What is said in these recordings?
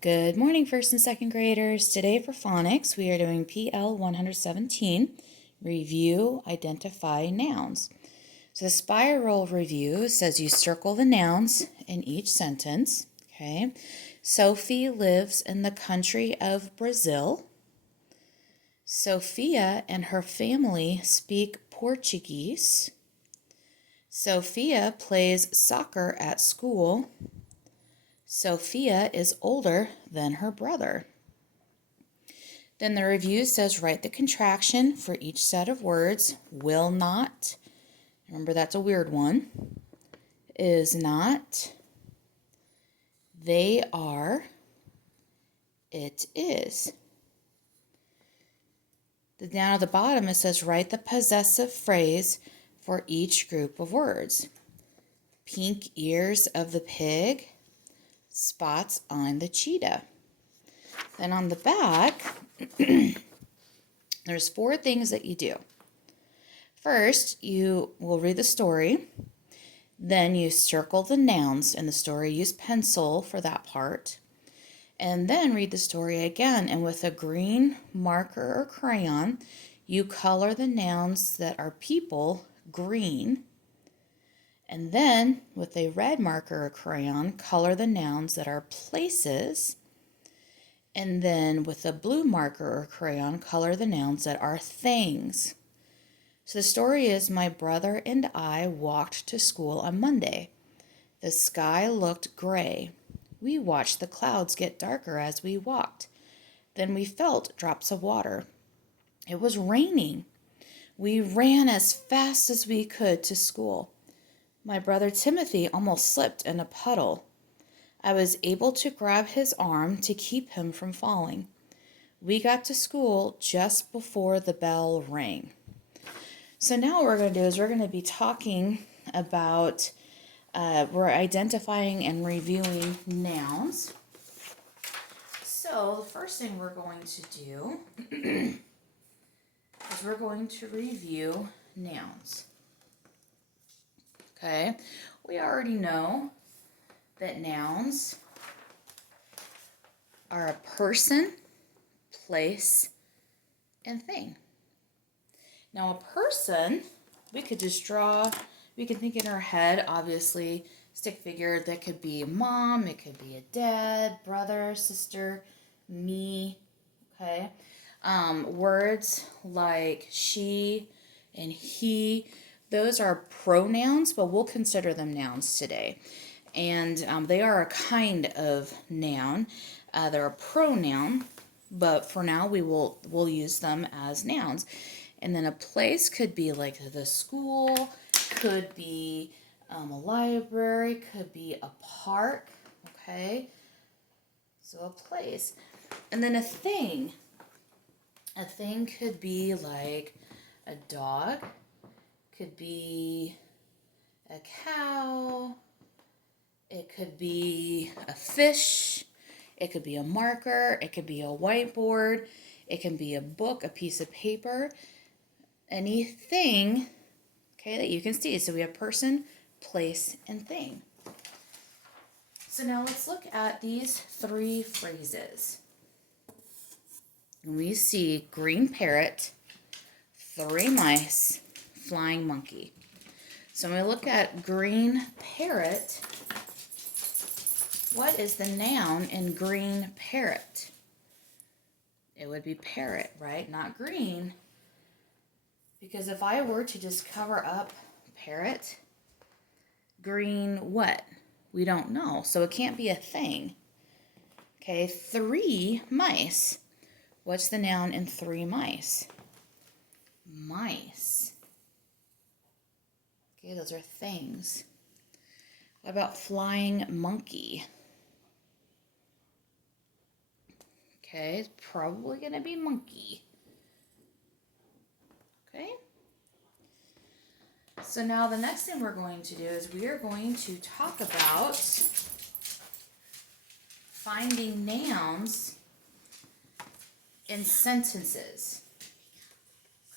Good morning, first and second graders. Today for phonics, we are doing PL 117, review, identify nouns. So the spiral review says you circle the nouns in each sentence. Okay. Sophie lives in the country of Brazil. Sophia and her family speak Portuguese. Sophia plays soccer at school. Sophia is older than her brother. Then the review says write the contraction for each set of words. Will not, remember that's a weird one, is not, they are, it is. Then down at the bottom it says write the possessive phrase for each group of words. Pink ears of the pig, spots on the cheetah. Then on the back, there's 4 things that you do. First, you will read the story. Then you circle the nouns in the story. Use pencil for that part. And then read the story again. And with a green marker or crayon, you color the nouns that are people green. And then with a red marker or crayon, color the nouns that are places. And then with a blue marker or crayon, color the nouns that are things. So the story is, my brother and I walked to school on Monday. The sky looked gray. We watched the clouds get darker as we walked. Then we felt drops of water. It was raining. We ran as fast as we could to school. My brother Timothy almost slipped in a puddle. I was able to grab his arm to keep him from falling. We got to school just before the bell rang. So now what we're going to do is we're going to be talking about, we're identifying and reviewing nouns. So the first thing we're going to do is we're going to review nouns. Okay, we already know that nouns are a person, place, and thing. Now a person, we could just draw, we can think in our head, obviously, stick figure, that could be a mom, it could be a dad, brother, sister, me, okay? Words like she and he, those are pronouns, but we'll consider them nouns today. And they are a kind of noun. They're a pronoun, but for now we'll use them as nouns. And then a place could be like the school, could be a library, could be a park, okay? So a place. And then a thing. A thing could be like a dog, could be a cow, it could be a fish, it could be a marker, it could be a whiteboard, it can be a book, a piece of paper, anything, okay, that you can see. So we have person, place, and thing. So now let's look at these 3 phrases. We see green parrot, 3 mice, flying monkey. So when we look at green parrot, what is the noun in green parrot? It would be parrot, right? Not green. Because if I were to just cover up parrot, green what? We don't know. So it can't be a thing. Okay, 3 mice. What's the noun in 3 mice? Mice. Okay, those are things. What about flying monkey? Okay, it's probably going to be monkey. Okay. So now the next thing we're going to do is we are going to talk about finding nouns in sentences.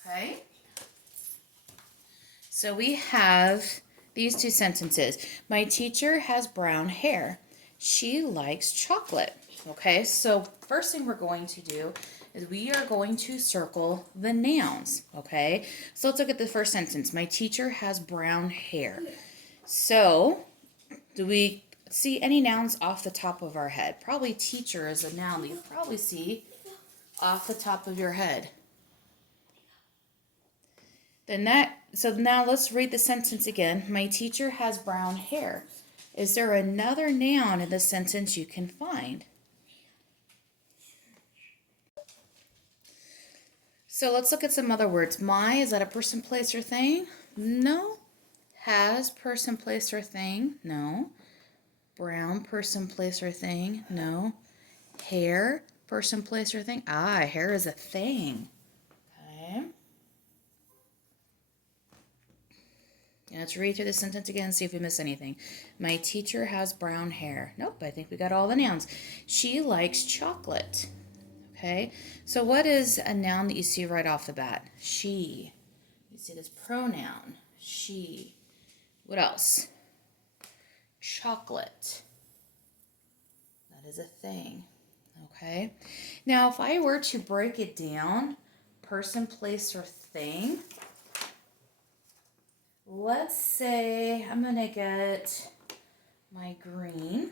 Okay? So we have these 2 sentences. My teacher has brown hair. She likes chocolate. Okay, so first thing we're going to do is we are going to circle the nouns. Okay, so let's look at the first sentence. My teacher has brown hair. So, do we see any nouns off the top of our head? Probably teacher is a noun that you probably see off the top of your head. So now let's read the sentence again. My teacher has brown hair. Is there another noun in the sentence you can find? So let's look at some other words. My, is that a person, place, or thing? No. Has, person, place, or thing? No. Brown, person, place, or thing? No. Hair, person, place, or thing? Ah, hair is a thing. Okay. Now let's read through the sentence again and see if we miss anything. My teacher has brown hair. Nope, I think we got all the nouns. She likes chocolate. Okay, so what is a noun that you see right off the bat? She. You see this pronoun. She. What else? Chocolate. That is a thing. Okay, now if I were to break it down, person, place, or thing, let's say I'm going to get my green.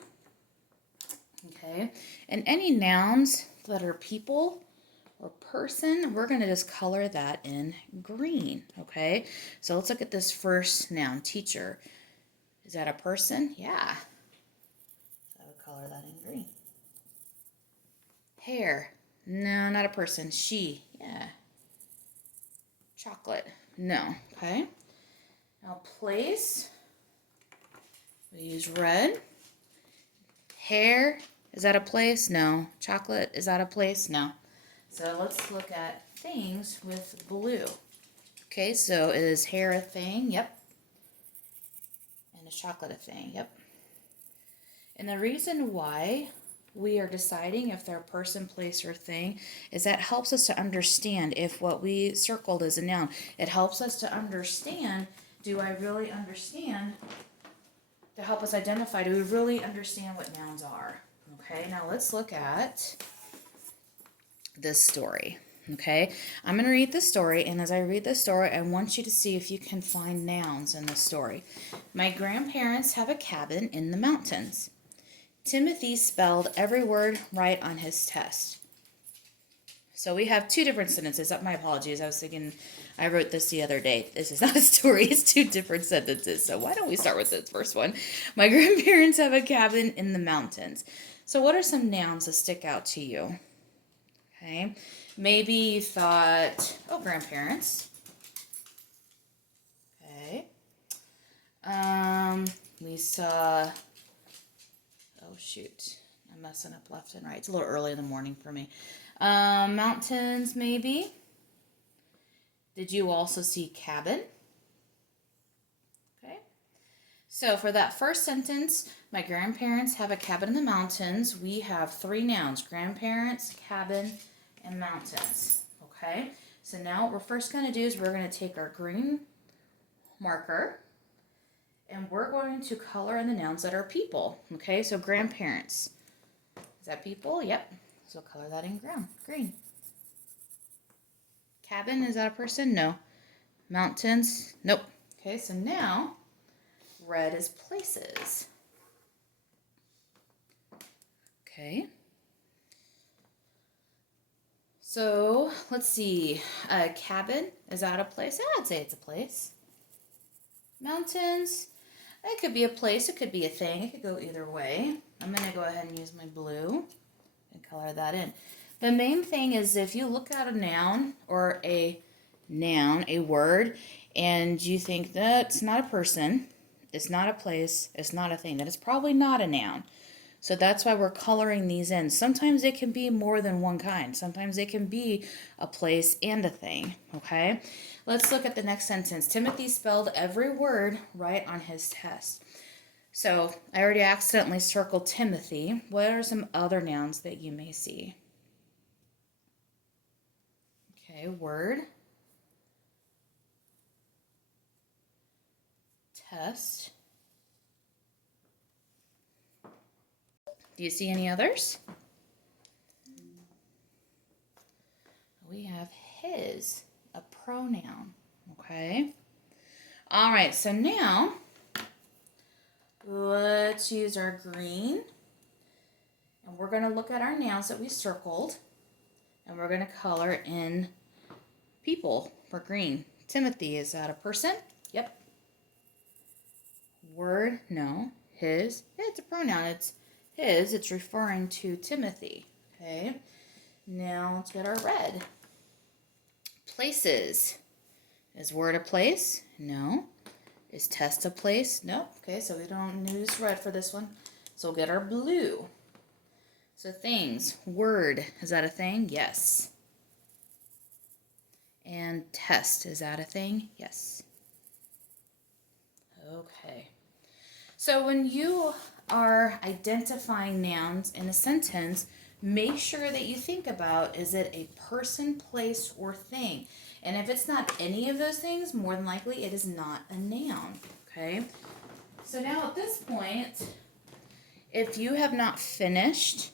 Okay, and any nouns that are people or person, we're going to just color that in green. Okay, so let's look at this first noun, teacher. Is that a person? Yeah. I would color that in green. Hair. No, not a person. She. Yeah. Chocolate. No. Okay. Now place. We use red. Hair. Is that a place? No. Chocolate. Is that a place? No. So let's look at things with blue. Okay, so is hair a thing? Yep. And is chocolate a thing? Yep. And the reason why we are deciding if they're a person, place, or thing is that helps us to understand if what we circled is a noun. It helps us to understand, do I really understand, to help us identify, do we really understand what nouns are? Okay, now let's look at this story. Okay, I'm going to read the story, and as I read the story, I want you to see if you can find nouns in the story. My grandparents have a cabin in the mountains. Timothy spelled every word right on his test. So we have two different sentences. My apologies. I was thinking, I wrote this the other day. This is not a story. It's two different sentences. So why don't we start with the first one? My grandparents have a cabin in the mountains. So what are some nouns that stick out to you? Okay. Maybe you thought, oh, grandparents. Okay. We saw, oh, shoot. I'm messing up left and right. It's a little early in the morning for me. Mountains, maybe. Did you also see cabin? Okay. So for that first sentence, my grandparents have a cabin in the mountains. We have three nouns, grandparents, cabin, and mountains. Okay. So now what we're first going to do is we're going to take our green marker and we're going to color in the nouns that are people. Okay. So grandparents. Is that people? Yep. So color that in green. Cabin, is that a person? No. Mountains? Nope. Okay, so now red is places. Okay. So let's see. Cabin, is that a place? I'd say it's a place. Mountains, it could be a place, it could be a thing, it could go either way. I'm going to go ahead and use my blue and color that in. The main thing is if you look at a noun or a word, and you think that's not a person, it's not a place, it's not a thing, then it's probably not a noun. So that's why we're coloring these in. Sometimes it can be more than one kind. Sometimes it can be a place and a thing, okay? Let's look at the next sentence. Timothy spelled every word right on his test. So I already accidentally circled Timothy. What are some other nouns that you may see? Okay, word. Test. Do you see any others? We have his, a pronoun. Okay. All right, so now let's use our green. And we're going to look at our nouns that we circled. And we're going to color in people for green. Timothy, is that a person? Yep. Word, no. His, it's a pronoun. It's his. It's referring to Timothy. Okay. Now let's get our red. Places. Is word a place? No. Is test a place? No. Okay, so we don't use red for this one. So we'll get our blue. So things. Word. Is that a thing? Yes. And test. Is that a thing? Yes. Okay. So when you are identifying nouns in a sentence, make sure that you think about, is it a person, place, or thing? And if it's not any of those things, more than likely it is not a noun. Okay? So now at this point, if you have not finished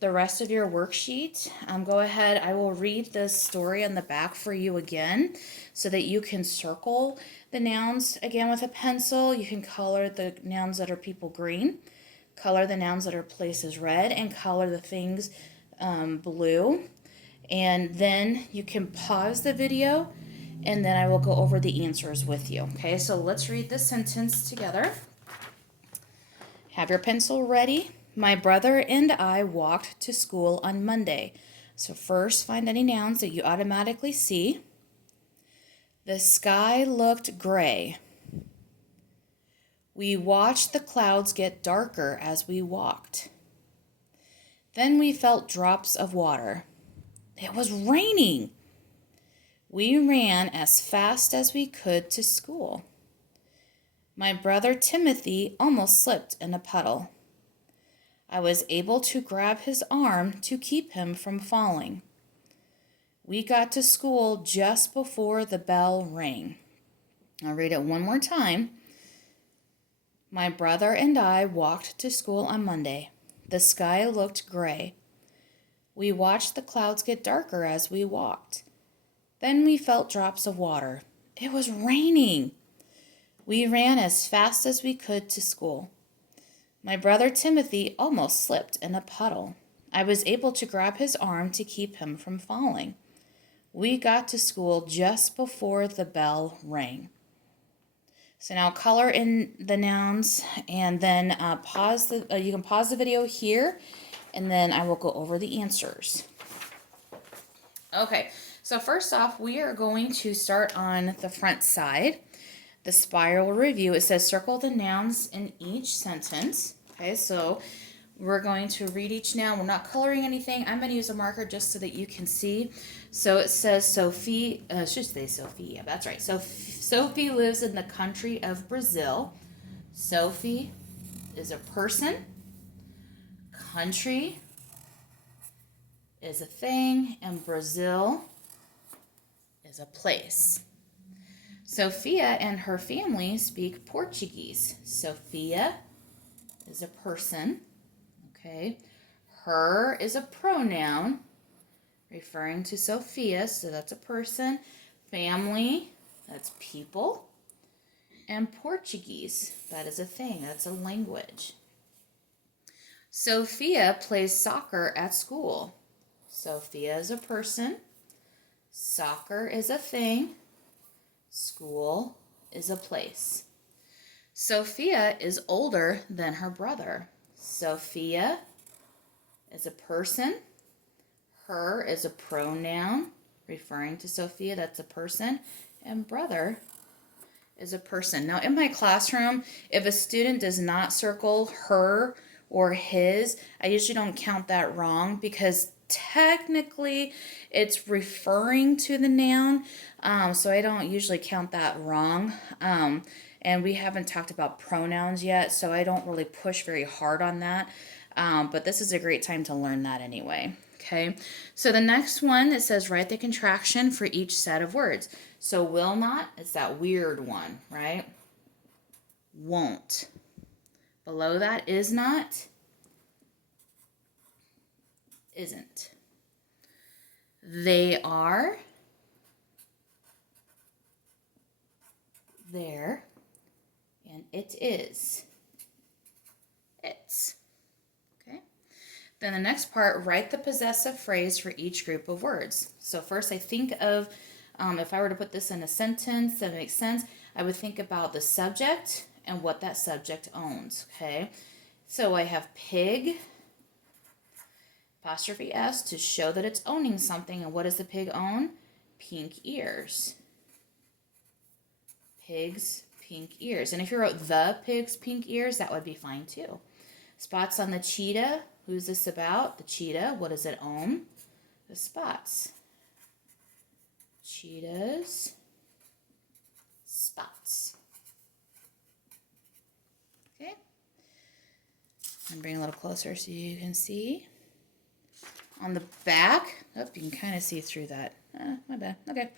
the rest of your worksheet, go ahead. I will read the story on the back for you again so that you can circle the nouns again with a pencil. You can color the nouns that are people green, color the nouns that are places red, and color the things blue. And then you can pause the video and then I will go over the answers with you. Okay, so let's read the sentence together. Have your pencil ready? My brother and I walked to school on Monday. So first, find any nouns that you automatically see. The sky looked gray. We watched the clouds get darker as we walked. Then we felt drops of water. It was raining. We ran as fast as we could to school. My brother Timothy almost slipped in a puddle. I was able to grab his arm to keep him from falling. We got to school just before the bell rang. I'll read it one more time. My brother and I walked to school on Monday. The sky looked gray. We watched the clouds get darker as we walked. Then we felt drops of water. It was raining. We ran as fast as we could to school. My brother Timothy almost slipped in a puddle. I was able to grab his arm to keep him from falling. We got to school just before the bell rang. So now color in the nouns and then you can pause the video here and then I will go over the answers. Okay, so first off, we are going to start on the front side. The spiral review, it says circle the nouns in each sentence. Okay, so we're going to read each noun. We're not coloring anything. I'm going to use a marker just so that you can see. So it says Sophie, should say Sophia, that's right. So Sophie lives in the country of Brazil. Sophie is a person. Country is a thing. And Brazil is a place. Sophia and her family speak Portuguese. Sophia is a person. Okay. Her is a pronoun referring to Sophia, so that's a person. Family, that's people. And Portuguese, that is a thing, that's a language. Sophia plays soccer at school. Sophia is a person. Soccer is a thing. School is a place. Sophia is older than her brother. Sophia is a person. Her is a pronoun referring to Sophia, that's a person. And brother is a person. Now in my classroom, if a student does not circle her or his, I usually don't count that wrong because technically it's referring to the noun, so I don't usually count that wrong. And we haven't talked about pronouns yet, so I don't really push very hard on that. But this is a great time to learn that anyway. Okay, so the next one, it says write the contraction for each set of words. So will not, it's that weird one, right? Won't. Below that, is not. isn't. They are there, and it is its. Okay. Then the next part, write the possessive phrase for each group of words. So first I think of, if I were to put this in a sentence that makes sense, I would think about the subject and what that subject owns, okay? So I have pig, apostrophe S, to show that it's owning something. And what does the pig own? Pink ears. Pig's pink ears. And if you wrote the pig's pink ears, that would be fine too. Spots on the cheetah. Who's this about? The cheetah. What does it own? The spots. Cheetah's spots. Okay. I'm bring it a little closer so you can see. On the back, oh, you can kind of see through that. My bad. Okay.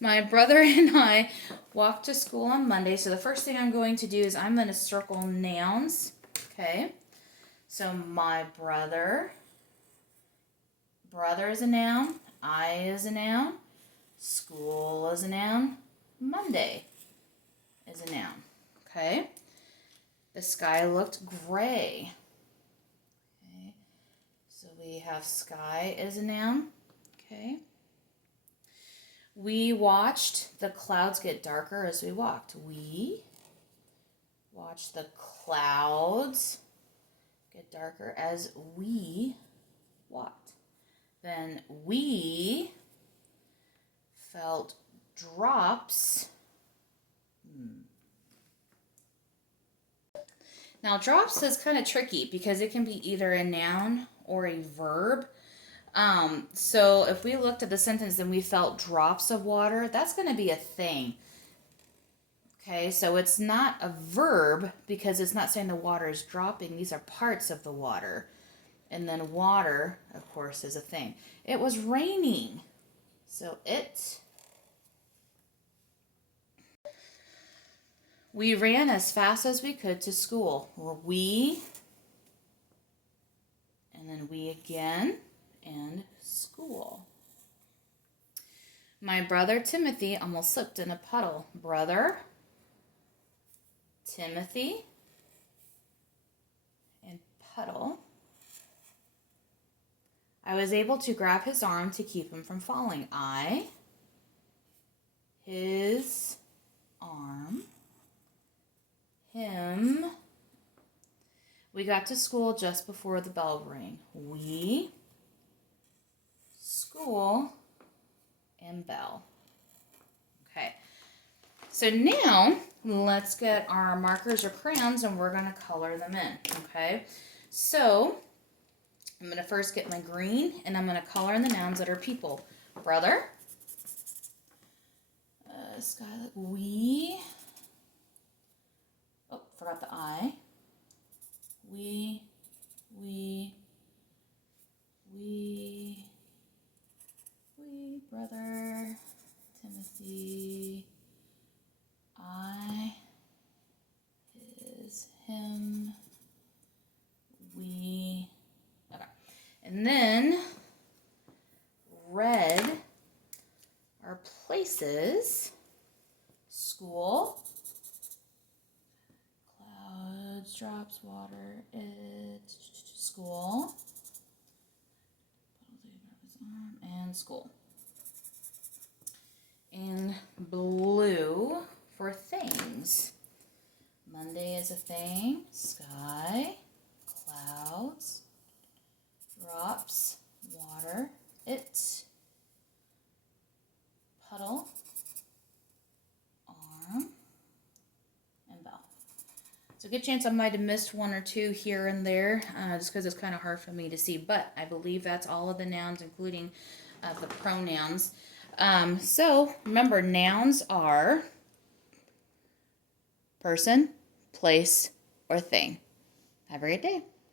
My brother and I walked to school on Monday. So the first thing I'm going to do is I'm going to circle nouns. Okay. So my brother. Brother is a noun. I is a noun. School is a noun. Monday is a noun. Okay. The sky looked gray. Okay. So we have sky as a noun. Okay. We watched the clouds get darker as we walked. We watched the clouds get darker as we walked. Then we felt drops. Now drops is kind of tricky because it can be either a noun or a verb. So if we looked at the sentence and we felt drops of water, that's going to be a thing. Okay, so it's not a verb because it's not saying the water is dropping. These are parts of the water. And then water, of course, is a thing. It was raining. So we ran as fast as we could to school. We, and then we again, and school. My brother Timothy almost slipped in a puddle. Brother, Timothy, and puddle. I was able to grab his arm to keep him from falling. I, his arm, him. We got to school just before the bell rang. We, school, and bell. Okay. So now let's get our markers or crayons and we're going to color them in. Okay. So I'm going to first get my green and I'm going to color in the nouns that are people. Brother, Skylar, we, oh, forgot the I. We, brother, Timothy, I, his, him, we, okay. And then red are places, school, clouds, drops, water, it, school, and school. And blue for things. Monday is a thing, sky, clouds, drops, water, it, puddle, arm, and bell. It's a good chance I might have missed one or two here and there, just because it's kind of hard for me to see, but I believe that's all of the nouns, including the pronouns. So remember, nouns are person, place, or thing. Have a great day.